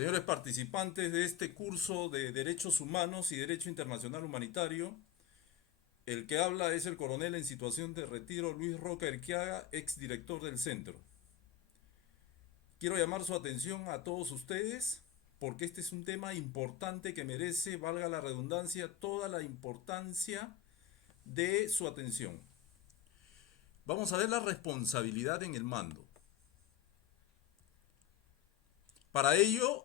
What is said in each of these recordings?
Señores participantes de este curso de Derechos Humanos y Derecho Internacional Humanitario, el que habla es el coronel en situación de retiro Luis Roca Erquiaga, exdirector del centro. Quiero llamar su atención a todos ustedes porque este es un tema importante que merece, valga la redundancia, toda la importancia de su atención. Vamos a ver la responsabilidad en el mando. Para ello,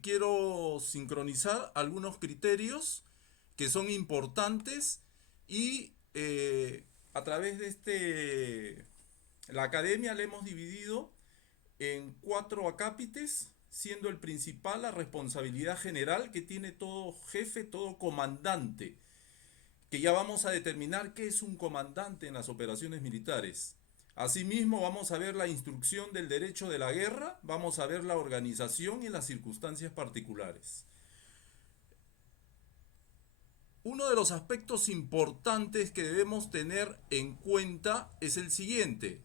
quiero sincronizar algunos criterios que son importantes y a través de la academia la hemos dividido en 4 acápites, siendo el principal la responsabilidad general que tiene todo jefe, todo comandante, que ya vamos a determinar qué es un comandante en las operaciones militares. Asimismo, vamos a ver la instrucción del derecho de la guerra, vamos a ver la organización y las circunstancias particulares. Uno de los aspectos importantes que debemos tener en cuenta es el siguiente.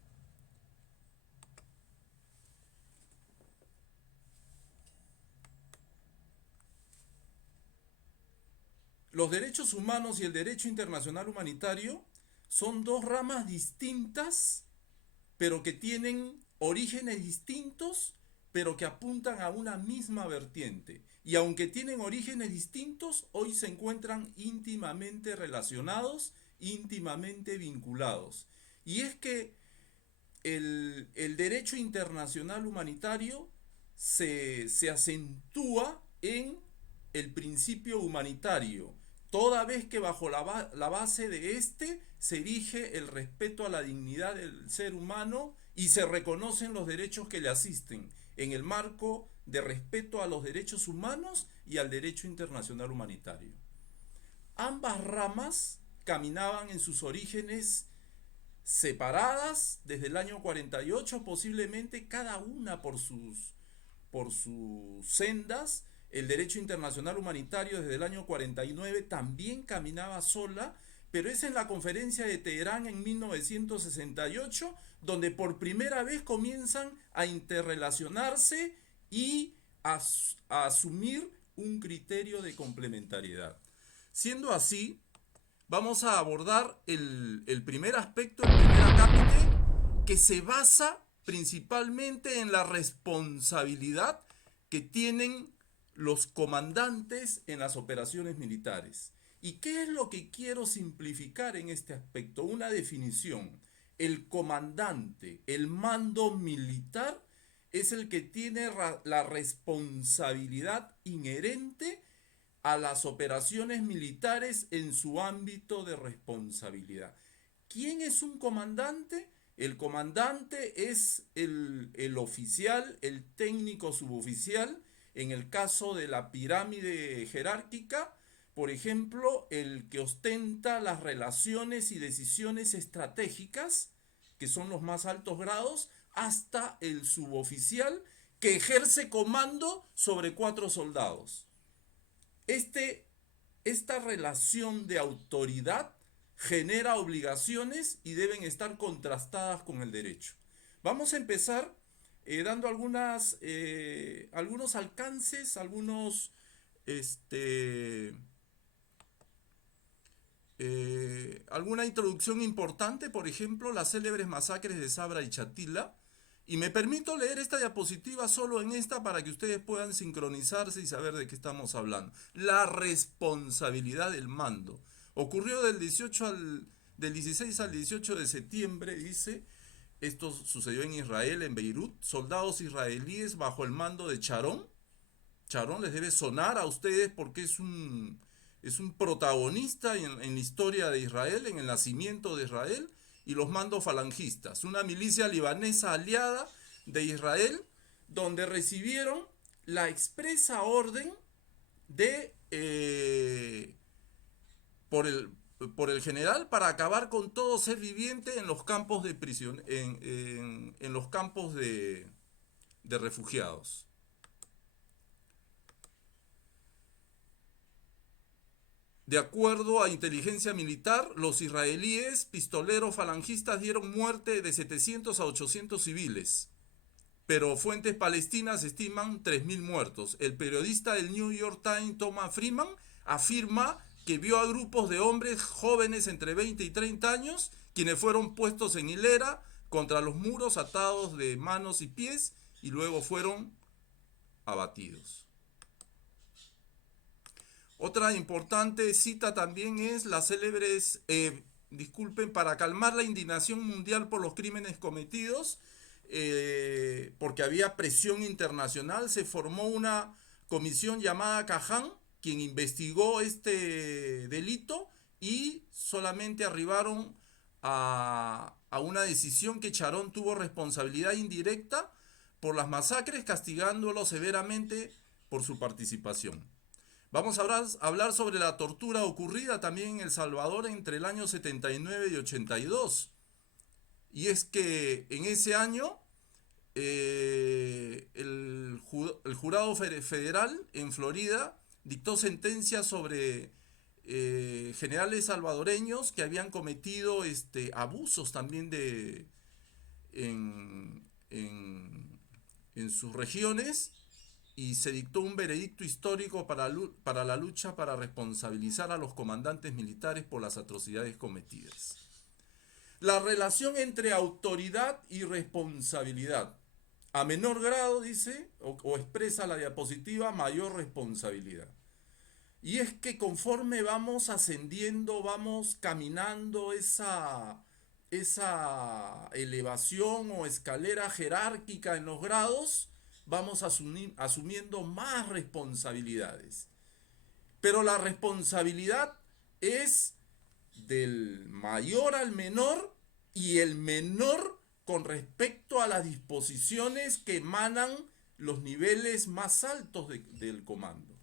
Los derechos humanos y el derecho internacional humanitario son dos ramas distintas, pero que tienen orígenes distintos, pero que apuntan a una misma vertiente. Y aunque tienen orígenes distintos, hoy se encuentran íntimamente relacionados, íntimamente vinculados. Y es que el derecho internacional humanitario se acentúa en el principio humanitario, toda vez que bajo la base de este se erige el respeto a la dignidad del ser humano y se reconocen los derechos que le asisten en el marco de respeto a los derechos humanos y al derecho internacional humanitario. Ambas ramas caminaban en sus orígenes separadas desde el año 48, posiblemente cada una por sus sendas. El derecho internacional humanitario desde el año 49 también caminaba sola, pero es en la conferencia de Teherán en 1968 donde por primera vez comienzan a interrelacionarse y a asumir un criterio de complementariedad. Siendo así, vamos a abordar el primer aspecto, el primer acápite, que se basa principalmente en la responsabilidad que tienen los comandantes en las operaciones militares. ¿Y qué es lo que quiero simplificar en este aspecto? Una definición. El comandante, el mando militar, es el que tiene la responsabilidad inherente a las operaciones militares en su ámbito de responsabilidad. ¿Quién es un comandante? El comandante es el oficial, el técnico suboficial, en el caso de la pirámide jerárquica, por ejemplo, el que ostenta las relaciones y decisiones estratégicas, que son los más altos grados, hasta el suboficial, que ejerce comando sobre 4 soldados. Este, esta relación de autoridad genera obligaciones y deben estar contrastadas con el derecho. Vamos a empezar dando algunos alcances, este, alguna introducción importante, por ejemplo, las célebres masacres de Sabra y Chatila. Y me permito leer esta diapositiva solo en esta para que ustedes puedan sincronizarse y saber de qué estamos hablando. La responsabilidad del mando. Ocurrió del 16 al 18 de septiembre, dice. Esto sucedió en Israel, en Beirut. Soldados israelíes bajo el mando de Sharon. Sharon les debe sonar a ustedes porque es un protagonista en la historia de Israel, en el nacimiento de Israel, y los mandos falangistas, una milicia libanesa aliada de Israel, donde recibieron la expresa orden de por el por el general para acabar con todo ser viviente en los campos de prisión, en los campos de refugiados. De acuerdo a inteligencia militar, los israelíes pistoleros falangistas dieron muerte de 700 a 800 civiles, pero fuentes palestinas estiman 3.000 muertos. El periodista del New York Times, Thomas Friedman, afirma que vio a grupos de hombres jóvenes entre 20 y 30 años, quienes fueron puestos en hilera contra los muros, atados de manos y pies, y luego fueron abatidos. Otra importante cita también es las célebres, para calmar la indignación mundial por los crímenes cometidos, porque había presión internacional, se formó una comisión llamada Caján, quien investigó este delito y solamente arribaron a una decisión que Sharon tuvo responsabilidad indirecta por las masacres, castigándolo severamente por su participación. Vamos a hablar sobre la tortura ocurrida también en El Salvador entre el año 79 y 82. Y es que en ese año el jurado federal en Florida dictó sentencia sobre generales salvadoreños que habían cometido abusos también en, en sus regiones, y se dictó un veredicto histórico para la lucha para responsabilizar a los comandantes militares por las atrocidades cometidas. La relación entre autoridad y responsabilidad. A menor grado, dice, o expresa la diapositiva, mayor responsabilidad. Y es que conforme vamos ascendiendo, vamos caminando esa elevación o escalera jerárquica en los grados, vamos asumiendo más responsabilidades. Pero la responsabilidad es del mayor al menor, y el menor con respecto a las disposiciones que emanan los niveles más altos del comando.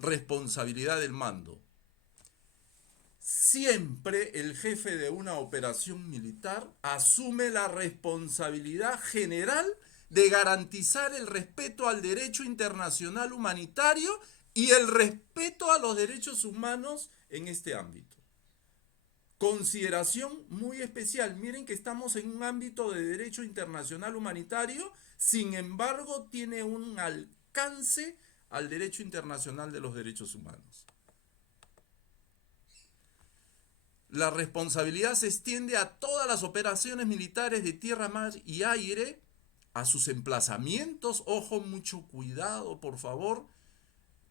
Responsabilidad del mando. Siempre el jefe de una operación militar asume la responsabilidad general de garantizar el respeto al derecho internacional humanitario y el respeto a los derechos humanos en este ámbito. Consideración muy especial. Miren que estamos en un ámbito de derecho internacional humanitario, sin embargo tiene un alcance al derecho internacional de los derechos humanos. La responsabilidad se extiende a todas las operaciones militares de tierra, mar y aire, a sus emplazamientos. Ojo, mucho cuidado, por favor,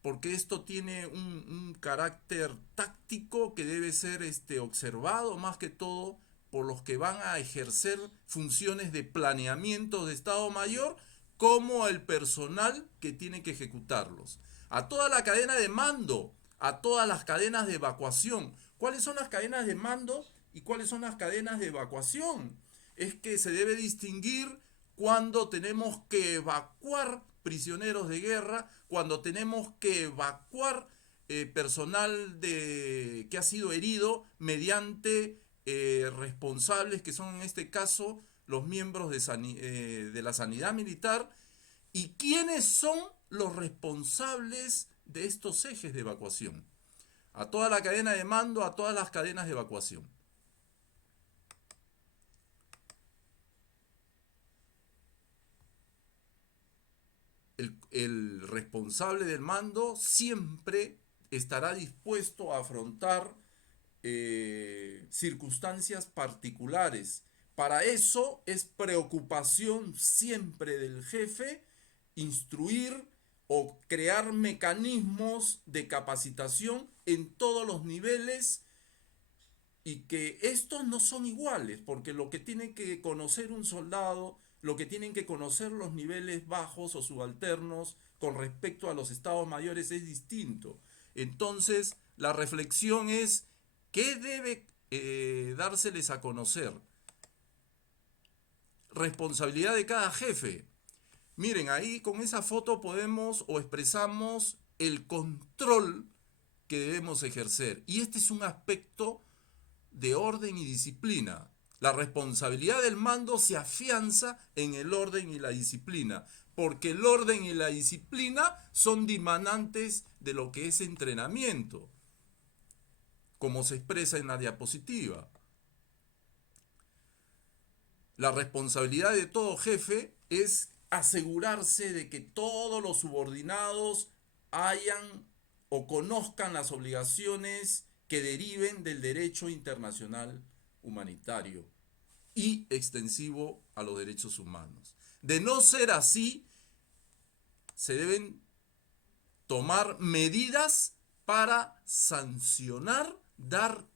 porque esto tiene un carácter táctico que debe ser observado más que todo por los que van a ejercer funciones de planeamiento de Estado Mayor, como el personal que tiene que ejecutarlos. A toda la cadena de mando, a todas las cadenas de evacuación. ¿Cuáles son las cadenas de mando y cuáles son las cadenas de evacuación? Es que se debe distinguir cuando tenemos que evacuar prisioneros de guerra, cuando tenemos que evacuar personal que ha sido herido mediante responsables, que son en este caso los miembros de la sanidad militar, y quiénes son los responsables de estos ejes de evacuación. A toda la cadena de mando, a todas las cadenas de evacuación. El responsable del mando siempre estará dispuesto a afrontar circunstancias particulares. Para eso es preocupación siempre del jefe instruir o crear mecanismos de capacitación en todos los niveles, y que estos no son iguales, porque lo que tiene que conocer un soldado, lo que tienen que conocer los niveles bajos o subalternos con respecto a los estados mayores es distinto. Entonces, la reflexión es: ¿qué debe dárseles a conocer? Responsabilidad de cada jefe. Miren, ahí con esa foto podemos o expresamos el control que debemos ejercer. Y este es un aspecto de orden y disciplina. La responsabilidad del mando se afianza en el orden y la disciplina, porque el orden y la disciplina son dimanantes de lo que es entrenamiento, como se expresa en la diapositiva. La responsabilidad de todo jefe es asegurarse de que todos los subordinados hayan o conozcan las obligaciones que deriven del derecho internacional humanitario y extensivo a los derechos humanos. De no ser así, se deben tomar medidas para sancionar, dar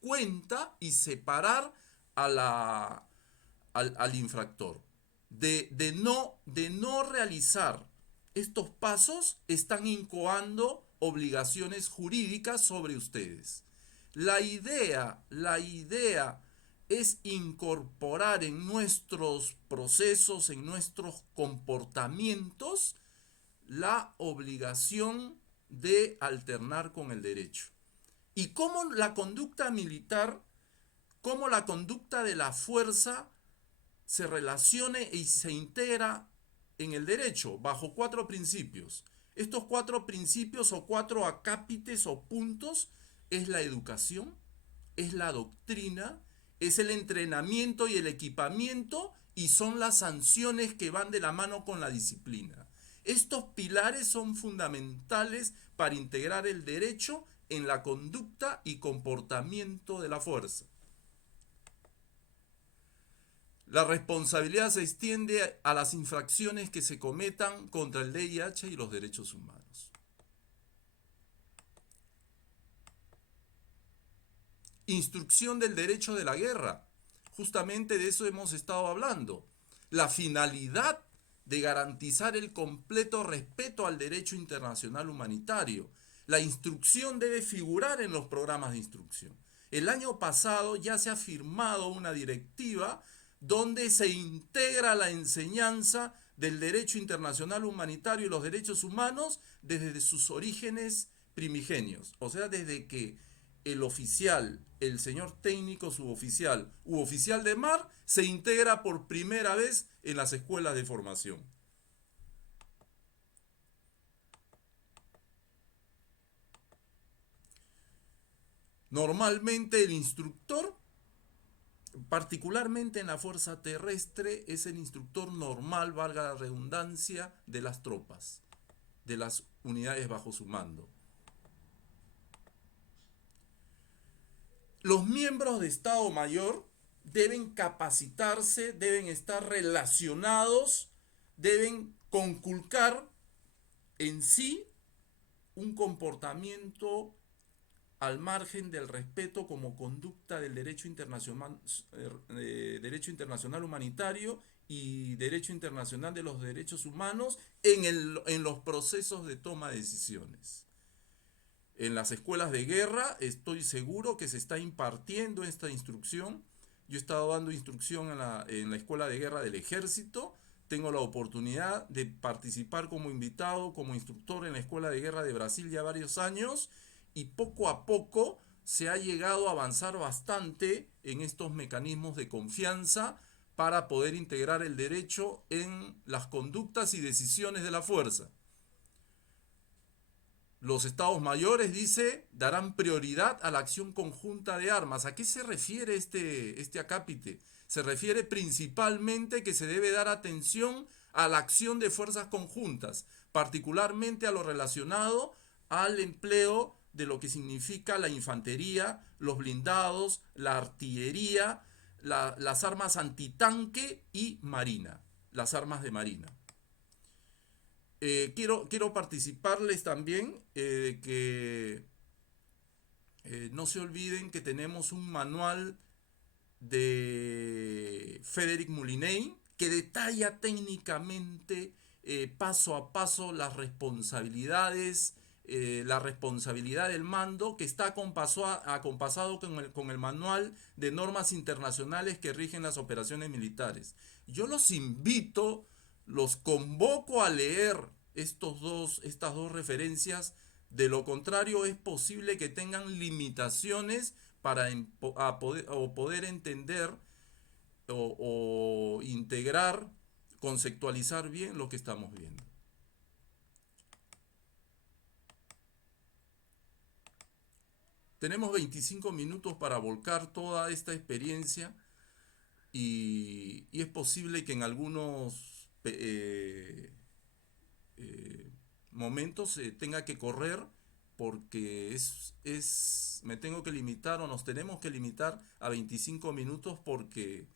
cuenta y separar a al infractor. De no realizar estos pasos, están incoando obligaciones jurídicas sobre ustedes. La idea es incorporar en nuestros procesos, en nuestros comportamientos, la obligación de alternar con el derecho. Y cómo la conducta militar, cómo la conducta de la fuerza se relacione y se integra en el derecho bajo 4 principios. Estos 4 principios o 4 acápites o puntos es la educación, es la doctrina, es el entrenamiento y el equipamiento y son las sanciones que van de la mano con la disciplina. Estos pilares son fundamentales para integrar el derecho en la conducta y comportamiento de la fuerza. La responsabilidad se extiende a las infracciones que se cometan contra el VIH y los derechos humanos. Instrucción del derecho de la guerra. Justamente de eso hemos estado hablando. La finalidad de garantizar el completo respeto al derecho internacional humanitario. La instrucción debe figurar en los programas de instrucción. El año pasado ya se ha firmado una directiva donde se integra la enseñanza del derecho internacional humanitario y los derechos humanos desde sus orígenes primigenios. O sea, desde que el oficial, el señor técnico suboficial u oficial de mar se integra por primera vez en las escuelas de formación. Normalmente el instructor, particularmente en la fuerza terrestre, es el instructor normal, valga la redundancia, de las tropas, de las unidades bajo su mando. Los miembros de Estado Mayor deben capacitarse, deben estar relacionados, deben conculcar en sí un comportamiento al margen del respeto como conducta del derecho internacional humanitario y derecho internacional de los derechos humanos en los procesos de toma de decisiones. En las escuelas de guerra estoy seguro que se está impartiendo esta instrucción. Yo he estado dando instrucción en la escuela de guerra del ejército. Tengo la oportunidad de participar como invitado, como instructor en la escuela de guerra de Brasil ya varios años, y poco a poco se ha llegado a avanzar bastante en estos mecanismos de confianza para poder integrar el derecho en las conductas y decisiones de la fuerza. Los estados mayores, dice, darán prioridad a la acción conjunta de armas. ¿A qué se refiere este acápite? Se refiere principalmente que se debe dar atención a la acción de fuerzas conjuntas, particularmente a lo relacionado al empleo de lo que significa la infantería, los blindados, la artillería, las armas antitanque y marina, las armas de marina. Quiero participarles también que no se olviden que tenemos un manual de Frédéric Moulinet que detalla técnicamente paso a paso las responsabilidades, la responsabilidad del mando, que está acompasado con el manual de normas internacionales que rigen las operaciones militares. Yo los invito, los convoco a leer estas dos referencias. De lo contrario, es posible que tengan limitaciones para poder entender o integrar, conceptualizar bien lo que estamos viendo. Tenemos 25 minutos para volcar toda esta experiencia y es posible que en algunos momentos tenga que correr porque me tengo que limitar o nos tenemos que limitar a 25 minutos porque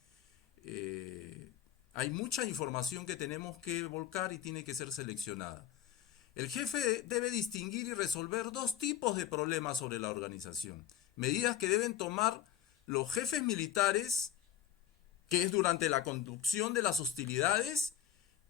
eh, hay mucha información que tenemos que volcar y tiene que ser seleccionada. El jefe debe distinguir y resolver dos tipos de problemas sobre la organización. Medidas que deben tomar los jefes militares, que es durante la conducción de las hostilidades,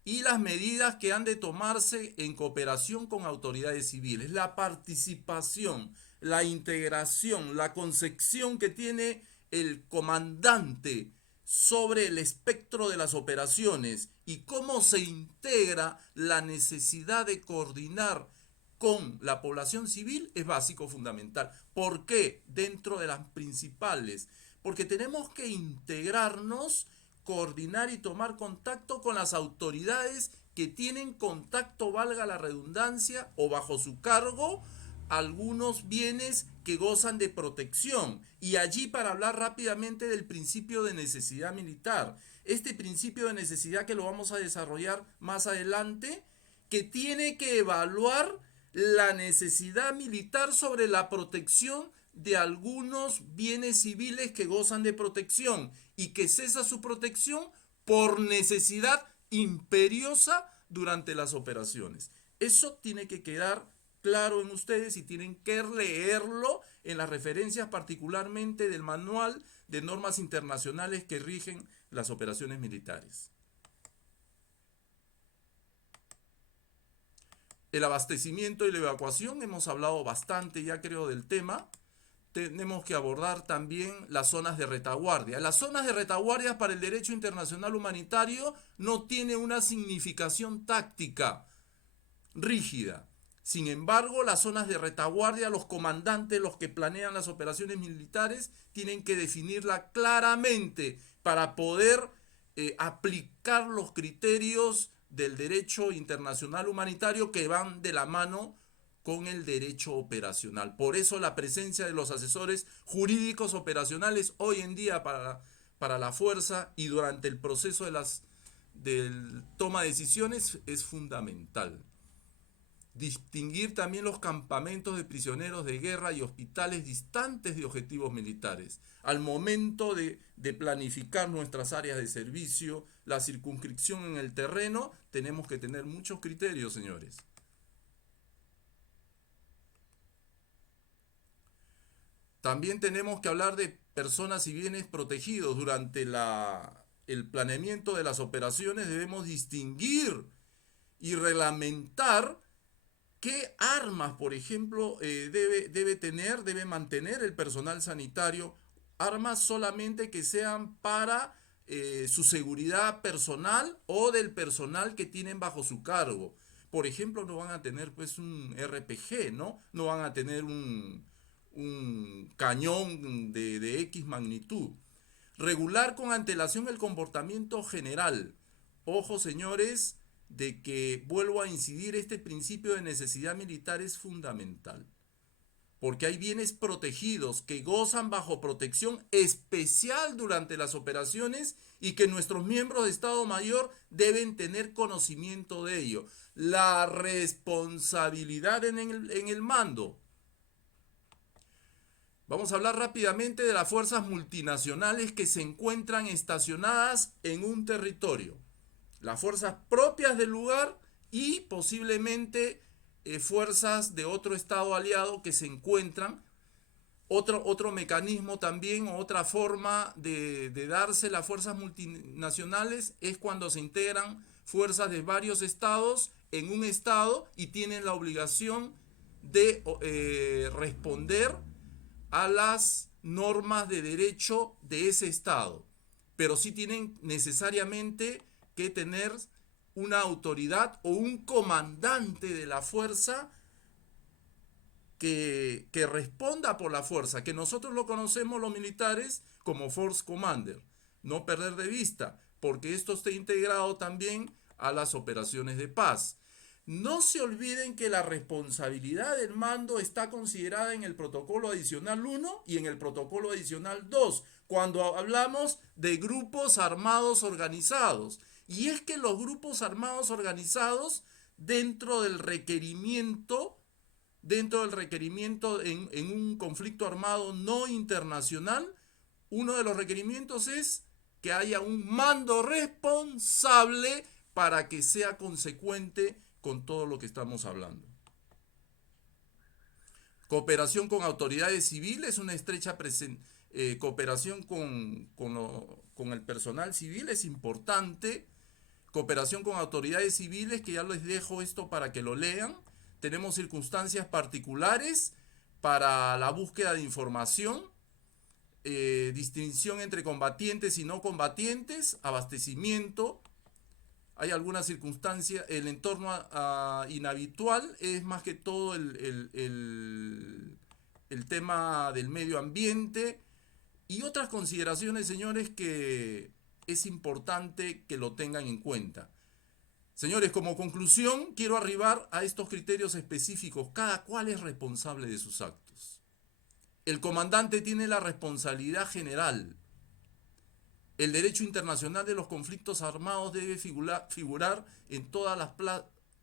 y las medidas que han de tomarse en cooperación con autoridades civiles. La participación, la integración, la concepción que tiene el comandante sobre el espectro de las operaciones y cómo se integra la necesidad de coordinar con la población civil es básico, fundamental. ¿Por qué? Dentro de las principales. Porque tenemos que integrarnos, coordinar y tomar contacto con las autoridades que tienen contacto, valga la redundancia, o bajo su cargo, algunos bienes que gozan de protección. Y allí para hablar rápidamente del principio de necesidad militar. Este principio de necesidad que lo vamos a desarrollar más adelante, que tiene que evaluar la necesidad militar sobre la protección de algunos bienes civiles que gozan de protección y que cesa su protección por necesidad imperiosa durante las operaciones. Eso tiene que quedar claro en ustedes y tienen que leerlo en las referencias particularmente del manual de normas internacionales que rigen las operaciones militares. El abastecimiento y la evacuación, hemos hablado bastante ya creo del tema. Tenemos que abordar también las zonas de retaguardia. Las zonas de retaguardia para el derecho internacional humanitario no tiene una significación táctica rígida. Sin embargo, las zonas de retaguardia, los comandantes, los que planean las operaciones militares, tienen que definirla claramente para poder aplicar los criterios del derecho internacional humanitario que van de la mano con el derecho operacional. Por eso la presencia de los asesores jurídicos operacionales hoy en día para la fuerza y durante el proceso de toma de decisiones es fundamental. Distinguir también los campamentos de prisioneros de guerra y hospitales distantes de objetivos militares. Al momento de planificar nuestras áreas de servicio, la circunscripción en el terreno, tenemos que tener muchos criterios, señores. También tenemos que hablar de personas y bienes protegidos. Durante el planeamiento de las operaciones debemos distinguir y reglamentar qué armas, por ejemplo, debe mantener el personal sanitario. Armas solamente que sean para su seguridad personal o del personal que tienen bajo su cargo. Por ejemplo, no van a tener pues un RPG, ¿no? No van a tener un cañón de X magnitud. Regular con antelación el comportamiento general. Ojo, señores, de que vuelvo a incidir, este principio de necesidad militar es fundamental. Porque hay bienes protegidos que gozan bajo protección especial durante las operaciones y que nuestros miembros de Estado Mayor deben tener conocimiento de ello. La responsabilidad en el mando. Vamos a hablar rápidamente de las fuerzas multinacionales que se encuentran estacionadas en un territorio. Las fuerzas propias del lugar y posiblemente fuerzas de otro estado aliado que se encuentran. Otro mecanismo también, otra forma de darse las fuerzas multinacionales es cuando se integran fuerzas de varios estados en un estado y tienen la obligación de responder a las normas de derecho de ese estado, pero sí tienen necesariamente que tener una autoridad o un comandante de la fuerza que responda por la fuerza, que nosotros lo conocemos los militares como Force Commander. No perder de vista, porque esto está integrado también a las operaciones de paz. No se olviden que la responsabilidad del mando está considerada en el protocolo adicional 1 y en el protocolo adicional 2, cuando hablamos de grupos armados organizados. Y es que los grupos armados organizados, dentro del requerimiento, en un conflicto armado no internacional, uno de los requerimientos es que haya un mando responsable para que sea consecuente con todo lo que estamos hablando. Cooperación con autoridades civiles, una estrecha cooperación con el personal civil es importante. Cooperación con autoridades civiles, que ya les dejo esto para que lo lean. Tenemos circunstancias particulares para la búsqueda de información, distinción entre combatientes y no combatientes, abastecimiento. Hay algunas circunstancias, el entorno inhabitual es más que todo el tema del medio ambiente y otras consideraciones, señores, que es importante que lo tengan en cuenta. Señores, como conclusión, quiero arribar a estos criterios específicos. Cada cual es responsable de sus actos. El comandante tiene la responsabilidad general. El derecho internacional de los conflictos armados debe figurar en todas las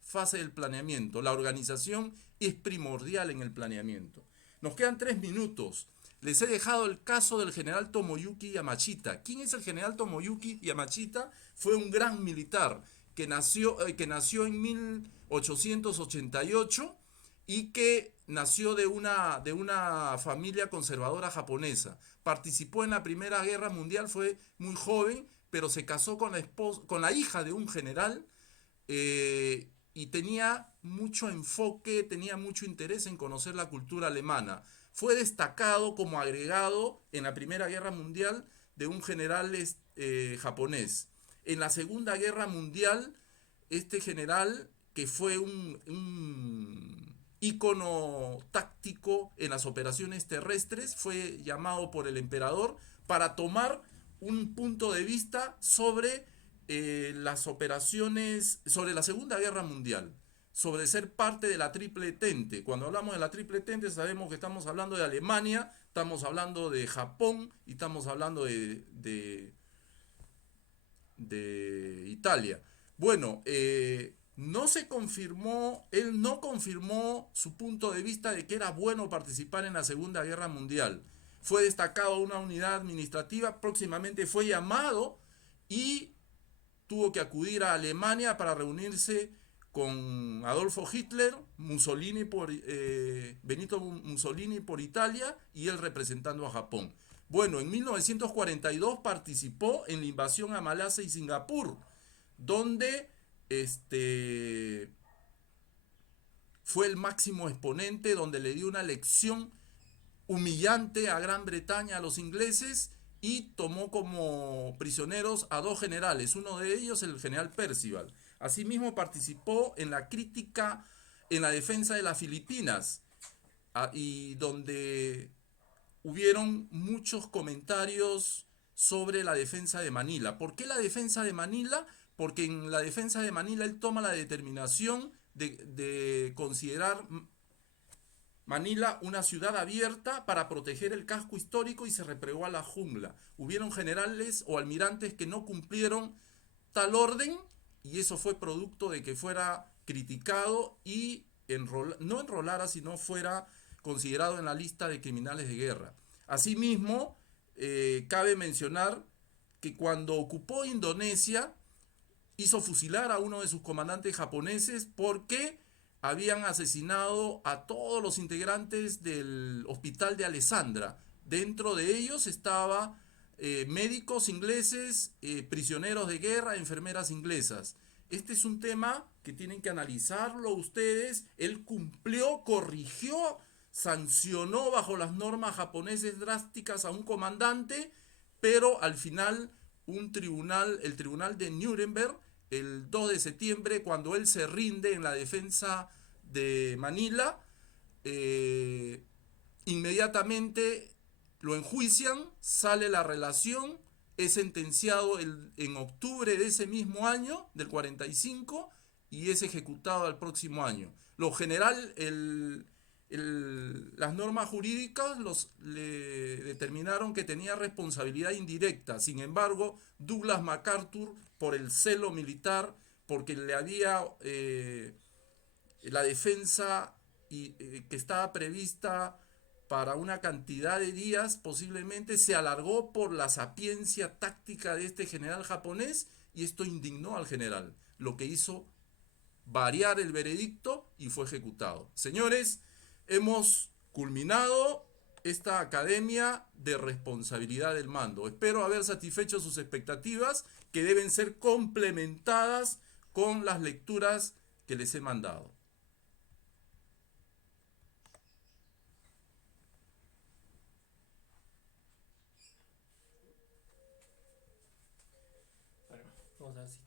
fases del planeamiento. La organización es primordial en el planeamiento. Nos quedan 3 minutos. Les he dejado el caso del general Tomoyuki Yamashita. ¿Quién es el general Tomoyuki Yamashita? Fue un gran militar que nació en 1888 y que nació de una familia conservadora japonesa. Participó en la Primera Guerra Mundial, fue muy joven, pero se casó con la hija de un general y tenía mucho enfoque, tenía mucho interés en conocer la cultura alemana. Fue destacado como agregado en la Primera Guerra Mundial de un general japonés. En la Segunda Guerra Mundial, este general, que fue un ícono táctico en las operaciones terrestres, fue llamado por el emperador para tomar un punto de vista sobre las operaciones, sobre la Segunda Guerra Mundial, sobre ser parte de la Triple Entente. Cuando hablamos de la Triple Entente sabemos que estamos hablando de Alemania, estamos hablando de Japón y estamos hablando de Italia. Bueno, no se confirmó, él no confirmó su punto de vista de que era bueno participar en la Segunda Guerra Mundial. Fue destacado a una unidad administrativa, próximamente fue llamado y tuvo que acudir a Alemania para reunirse con Adolfo Hitler, Benito Mussolini por Italia y él representando a Japón. Bueno, en 1942 participó en la invasión a Malasia y Singapur, donde fue el máximo exponente, donde le dio una lección humillante a Gran Bretaña, a los ingleses, y tomó como prisioneros a 2 generales, uno de ellos el general Percival. Asimismo participó en la crítica, en la defensa de las Filipinas, y donde hubieron muchos comentarios sobre la defensa de Manila. ¿Por qué la defensa de Manila? Porque en la defensa de Manila él toma la determinación de considerar Manila una ciudad abierta para proteger el casco histórico y se replegó a la jungla. Hubieron generales o almirantes que no cumplieron tal orden y eso fue producto de que fuera criticado y no enrolara, sino fuera considerado en la lista de criminales de guerra. Asimismo, cabe mencionar que cuando ocupó Indonesia, hizo fusilar a uno de sus comandantes japoneses porque habían asesinado a todos los integrantes del hospital de Alessandra. Dentro de ellos estaba médicos ingleses, prisioneros de guerra, enfermeras inglesas. Este es un tema que tienen que analizarlo ustedes. Él cumplió, corrigió, sancionó bajo las normas japonesas drásticas a un comandante, pero al final el tribunal de Nuremberg, el 2 de septiembre, cuando él se rinde en la defensa de Manila, inmediatamente lo enjuician, sale la relación, es sentenciado en octubre de ese mismo año, del 45, y es ejecutado al próximo año. las normas jurídicas le determinaron que tenía responsabilidad indirecta. Sin embargo, Douglas MacArthur, por el celo militar, porque le había la defensa que estaba prevista para una cantidad de días, posiblemente se alargó por la sapiencia táctica de este general japonés y esto indignó al general, lo que hizo variar el veredicto y fue ejecutado. Señores, hemos culminado esta academia de responsabilidad del mando. Espero haber satisfecho sus expectativas que deben ser complementadas con las lecturas que les he mandado. Bueno, vamos a ver si